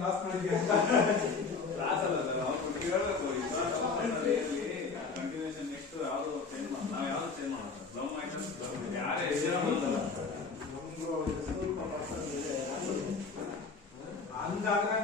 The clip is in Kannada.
ಲಾಸ್ ಮಾಡಿದ್ದೀವಿ ಕ್ಲಾಸ್ ಅಲ್ಲ ಸರ್ ಅವ್ರು ಕೇಳಬೇಕು ಕಂಟಿನ್ಯೂಷನ್ ನೆಕ್ಸ್ಟ್ ಯಾವುದು ಚೇಂಜ್ ಮಾಡೋದು ನಾವು ಯಾವ್ದು ಚೇಂಜ್ ಮಾಡೋದು ಲವ್ ಮೈನಸ್ ಯಾರೇ ಎಕ್ಸಾಮ್ ಬಂದಲ್ಲ ಹಂಗಾದ್ರೆ